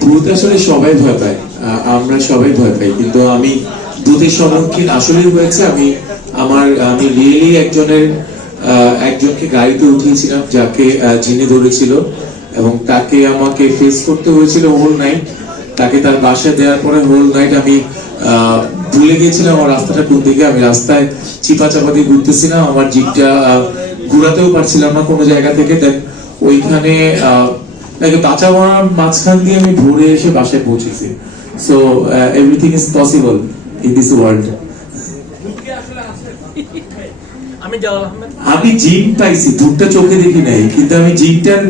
ভূত আসলে সবাই ভয় পায়। আহ, আমরা সবাই ভয় পাই। কিন্তু আমি ভূতের সম্মুখীন আসলে হয়েছে। আমি আমার আমি রিয়েলি একজনের আহ, একজনকে গাড়িতে উঠিয়েছিলাম যাকে আহ, জিনে ধরেছিল এবং তাকে আমাকে ফেস করতে হয়েছিল হোল নাইট তাকে তার বাসায় দেওয়ার পরে হোল নাইট আমি আহ, ভুলে গিয়েছিলাম আমার রাস্তাটা কোন দিকে। আমি রাস্তায় চিপা চাপা দিয়ে ঘুরতেছিলাম আমার জিপটা আহ, ঘুরাতেও পারছিলাম না কোনো জায়গা থেকে। দেন ওইখানে like কাঁচা মারার মাঝখান দিয়ে আমি ভোরে এসে বাসায় পৌঁছেছি। So everything is possible in this world আমি জিম পাইছি ভুটটা চোখে দেখি নাই কিন্তু আমি জিমটার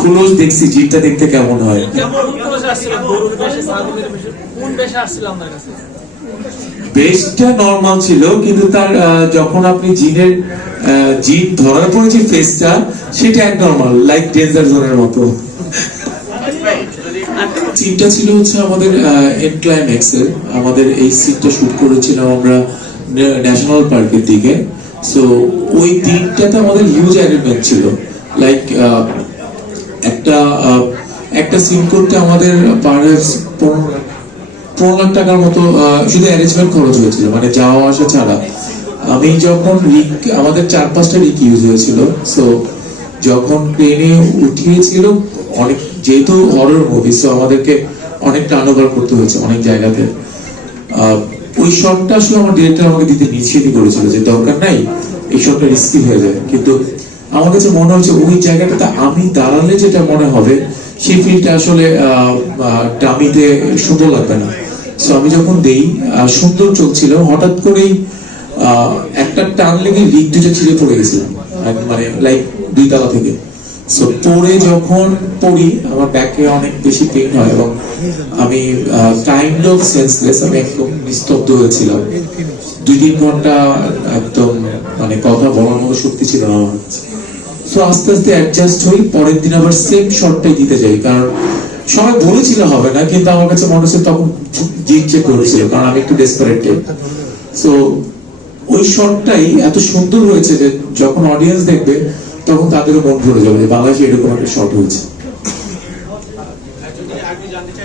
খুলস দেখছি জিমটা দেখতে কেমন হয়? কেমন আসছিলাম গরুর বেশে সাধুদের বেশে কোন বেশে আসছিলাম আপনার কাছে? বেসটা নর্মাল ছিল, কিন্তু তার যখন আপনি জিনের জিন ধরার পরে যে ফেসটা সেটা এক নর্মাল লাইক ডেঞ্জার জোনের মতো। সিনটা ছিল হচ্ছে আমাদের এন ক্লাইম্যাক্সের আমাদের এই সিনটা শুট করেছিলাম আমরা ন্যাশনাল পার্কের দিকে। সো ওই দিনটাতে আমাদের হিউজ অ্যারেঞ্জমেন্ট ছিল। লাইক একটা একটা সিন করতে আমাদের পার পনেরো লাখ টাকার মতো শুধু অ্যারেঞ্জমেন্ট খরচ হয়েছিল মানে যাওয়া আসা ছাড়া। আমি যখন রিক আমাদের চার পাঁচটা রিক ইউজ হয়েছিল সো যখন ট্রেনে উঠিয়েছিল, অনেক, যেহেতু হরর মুভি সো আমাদেরকে অনেক টার্ন ওভার করতে হয়েছে অনেক জায়গাতে। ওই শটটা আসলে আমার ডিরেক্টর আমাকে দিতে নিষেধই করেছিল যে দরকার নাই, এই শটটা রিস্কি হয়ে যায়। কিন্তু আমার কাছে মনে হচ্ছে ওই জায়গাটাতে আমি দাঁড়ালে যেটা মনে হবে সেই ফিলটা আসলে ডামিতে সুন্দর লাগবে না। আমি যখন দেই সুন্দর চলছিল হঠাৎ করেই একটা টান লেগে লিক দুটো ছিঁড়ে পড়ে গেছিলাম মানে লাইক দুই তলা থেকে। সো পরে যখন পড়ি, আমার ব্যাকে অনেক বেশি পেইন হয় এবং আমি কাইন্ড অফ সেন্সলেস আমি একদম নিস্তব্ধ হয়েছিলাম। দুই তিন ঘণ্টা একদম মানে কথা বলার মতো শক্তি ছিল আমার। সো আস্তে আস্তে অ্যাডজাস্ট হই, পরের দিন আবার সেম শটটাই দিতে যাই, কারণ সবাই বলেছিল হবে না, কিন্তু আমার কাছে মনে হচ্ছে তখন জিজ্ঞে করেছিল, কারণ আমি একটু ডেসপারেট সো ওই শটটাই এত সুন্দর হয়েছে যে যখন অডিয়েন্স দেখবে, তখন তাদেরও মন ভরে যাবে যে বাংলাদেশে এরকম একটা শট হয়েছে।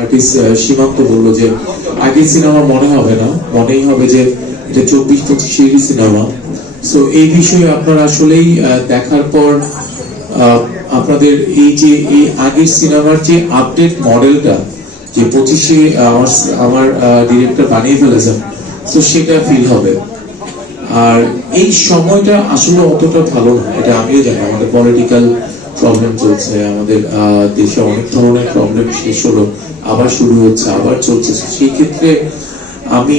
আর্টিস্ট সীমান্ত বলল যে সিনেমা মনে হবে না, মনেই হবে যে এটা চব্বিশ পঁচিশেরই সিনেমা। সো এই বিষয়ে আপনারা আসলেই দেখার পর আপনাদের এই যে, এই আগের সিনেমার যে আপডেট মডেলটা, যে পঁচিশে আমার আমার ডিরেক্টর বানিয়ে ফেলেছেন, তো সেটা ফিল হবে। আর এই সময়টা আসলে অতটা ভালো না, এটা আমিও জানি, আমাদের পলিটিক্যাল প্রবলেম চলছে আমাদের দেশে অনেক ধরনের প্রবলেম শেষ হলো আবার শুরু হচ্ছে আবার চলছে। সেই ক্ষেত্রে আমি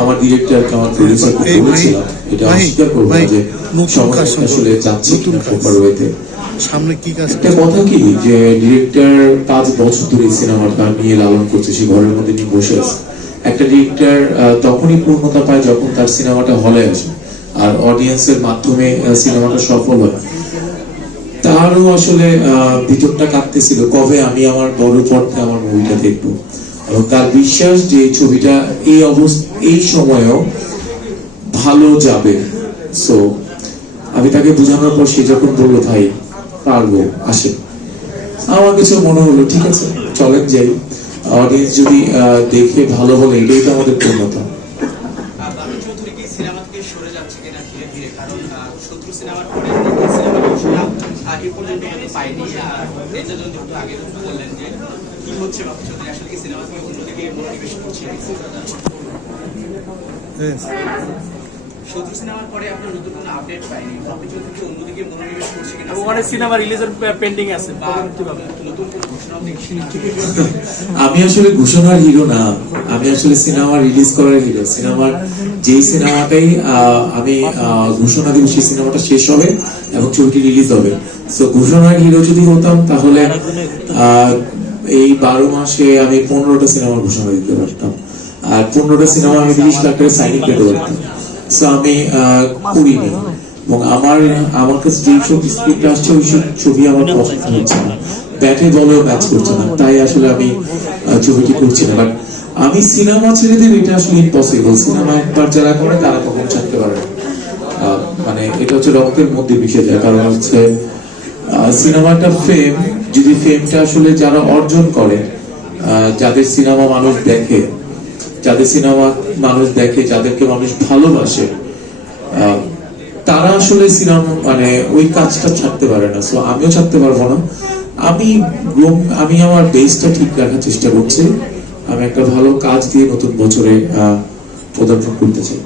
আমার ডিরেক্টরকে আমার প্রডিউসারকে বলেছিলাম এটা অস্বীকার করব যে সময় আসলে যাচ্ছে কিনা প্রপার ওয়েতে সামনে কি কাজ একটা কথা কি যে ডিরেক্টর পাঁচ বছর ধরে এই সিনেমাটা নিয়ে লালন করছে সে ঘরের মধ্যে নিয়ে বসে আছে। একটা ডিরেক্টর তখনই পূর্ণতা পায় যখন তার সিনেমাটা হলে আসে আর অডিয়েন্সের মাধ্যমে সিনেমাটা সফল হয়। তারও আসলে ভিতরটা কাঁদতেছিল কবে আমি আমার বড় পর্দায় আমার মুভিটা দেখব? এবং তার বিশ্বাস যে ছবিটা এই অবস্থা, এই সময়েও ভালো যাবে। সো আমি তাকে বোঝানোর পর সে যখন বলল, ভাই, পারব আসে আমার কিছু মনে হলো, ঠিক আছে, চলেন যাই। অডিয়েন্স যদি দেখে ভালো বলে এটাই তো আমাদের পূর্ণতা আর বাবু চৌধুরী কি সিনেমা থেকে সরে যাচ্ছে কিনা ধীরে ধীরে কারণ আহ, শত্রু সিনেমার পরে এই সিনেমা ঘোষণা এ পর্যন্ত হয়তো পাইনি, আর এর জন্য একটু আগে বললেন যে কি হচ্ছে বাবু চৌধুরী আসলে কি সিনেমা থেকে অন্যদিকে মনোনিবেশ করছে? সিনেমার পরে আপনার নতুন কোনো আপডেট পাইনি? বাবু চৌধুরী কি অন্যদিকে মনোনিবেশ করছে কিনা। ওখানে সিনেমা রিলিজের পেন্ডিং আছে। নতুন কোনো ঘোষণাও দেখছি আমি আসলে ঘোষণার হিরো না। আমি আসলে সিনেমা রিলিজ করার হিরো। সিনেমার যেই সিনেমাটাই আমি ঘোষণা দিব সেই সিনেমাটা শেষ হবে এবং ছবিটি রিলিজ হবে। তো ঘোষণার হিরো যদি হতাম তাহলে আহ, এই বারো মাসে আমি পনেরোটা সিনেমা ঘোষণা দিতে পারতাম। আর পনেরোটা সিনেমা আমি তিরিশ লাখ টাকা সাইনিং পেতে পারতাম। আমি করিনি। এবং আমার আমার কাছে যেই সব স্ক্রিপ্ট আসছে, ওই সব ছবি আমার পছন্দ হচ্ছে না। ব্যাটে বলেও ম্যাচ করছে না। তাই আসলে আমি ছবিটি করছি না। বাট আমি সিনেমা ছেড়ে দেব এটা আসলে ইম্পসিবল সিনেমা একবার যারা করে, তারা কখন ছাড়তে পারে মানে এটা হচ্ছে রক্তের মধ্যে মিশে যায়। কারণ হচ্ছে সিনেমাটা ফেম যদি ফেমটা আসলে যারা অর্জন করে যাদের সিনেমা মানুষ দেখে যাদের সিনেমা মানুষ দেখে, যাদেরকে মানুষ ভালোবাসে তারা আসলে সিনেমা মানে ওই কাজটা ছাড়তে পারে না। সো আমিও ছাড়তে পারব না। আমি আমি আমার বেসটা ঠিক রাখার চেষ্টা করছি। আমি একটা ভালো কাজ দিয়ে নতুন বছরে প্রদর্শন করতে চাই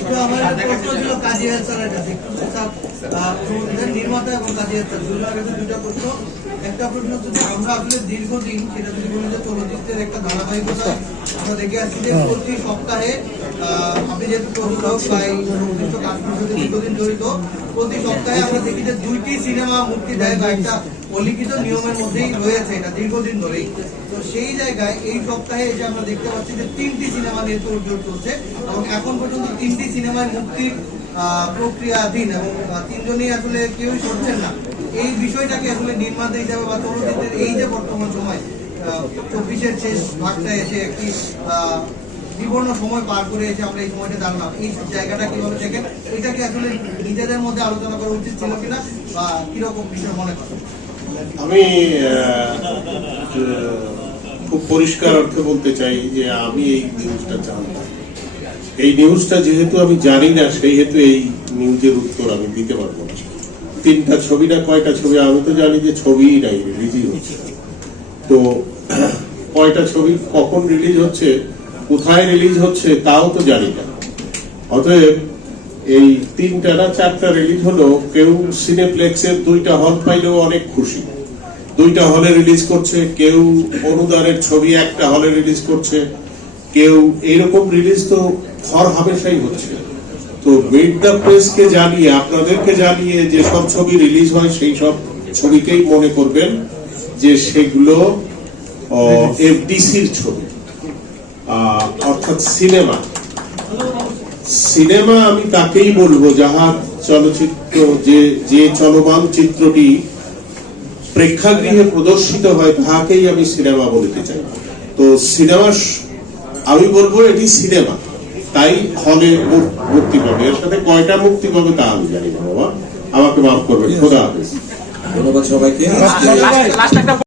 তো আমার একটা প্রশ্ন ছিল কাজী স্যারের কাছে একটু স্যার আহ, আমাদের নির্মাতা এবং কাজী স্যার দুজনের কাছে দুটা প্রশ্ন একটা প্রশ্ন আমরা আসলে দীর্ঘদিন সেটা যদি বলি যে চলচ্চিত্রের একটা ধারাবাহিকতা আমরা দেখে আসছি যে প্রতি সপ্তাহে আপনি যেহেতু প্রযোজক বা এই সংশ্লিষ্ট কাজগুলোর সাথে দীর্ঘদিন জড়িত প্রতি সপ্তাহে আমরা দেখি যে দুইটি সিনেমা মুক্তি দেয় বা একটা অলিখিত নিয়মের মধ্যেই রয়েছে এটা দীর্ঘদিন ধরেই। তো সেই জায়গায় এই সপ্তাহে এসে আমরা দেখতে পাচ্ছি যে তিনটি সিনেমা নিয়ে তোড়জোড় চলছে এবং এখন পর্যন্ত তিনটি সিনেমায় মুক্তির আহ, প্রক্রিয়াধীন এবং তিনজনই আসলে কেউই সরছেন না। এই বিষয়টাকে আসলে নির্মাতা হিসাবে বা চলচ্চিত্রের এই যে বর্তমান সময় চব্বিশের শেষ ভাগটা এসে একটি বিবর্ণ সময় পার করে এসে আমরা এই সময়টা জানলাম এই জায়গাটা কীভাবে দেখেন, এটাকে আসলে নিজেদের মধ্যে আলোচনা করা উচিত ছিল কিনা বা কীরকম বিষয় মনে করেন? আমি খুব পরিষ্কার অর্থে বলতে চাই যে আমি এই নিউজটা জানতাম। এই নিউজটা যেহেতু আমি জানি না সেই হেতু এই নিউজের উত্তর আমি দিতে পারব না। তিনটা ছবি না, কয়টা ছবি? আমি তো জানি যে ছবিই নাই রিলিজই হচ্ছে। তো, কয়টা ছবি, কখন রিলিজ হচ্ছে, কোথায় রিলিজ হচ্ছে, তাও তো জানি না। অতএব, এই তিনটা না, চারটা রিলিজ হলো, কেউ সিনেপ্লেক্সের দুইটা হল পাইলেও অনেক খুশি। দুইটা হলে রিলিজ করছে, কেউ অনুদানের ছবি একটা হলে রিলিজ করছে, কেউ এইরকম রিলিজ তো হর হামেশাই হচ্ছে। তো মিড দ্য প্রেসকে জানিয়ে, আপনাদেরকে জানিয়ে যে সব ছবি রিলিজ হয়, সেই সব ছবিকেই মনে করবেন যে সেগুলো এফডিসির ছবি। অর্থাৎ সিনেমা সিনেমা আমি তাকেই বলব যাহার চলচ্চিত্র, যে যে চলমান চিত্রটি প্রেক্ষাগৃহে প্রদর্শিত হয়, তাহাকেই আমি সিনেমা বলতে চাই। তো সিনেমা আমি বলব এটি সিনেমা তাই হলে মুক্তি পাবে এর সাথে কয়টা মুক্তি পাবে তা আমি জানি না বাবা। আমাকে মাফ করবে খোদা হাফেজ। ধন্যবাদ সবাইকে।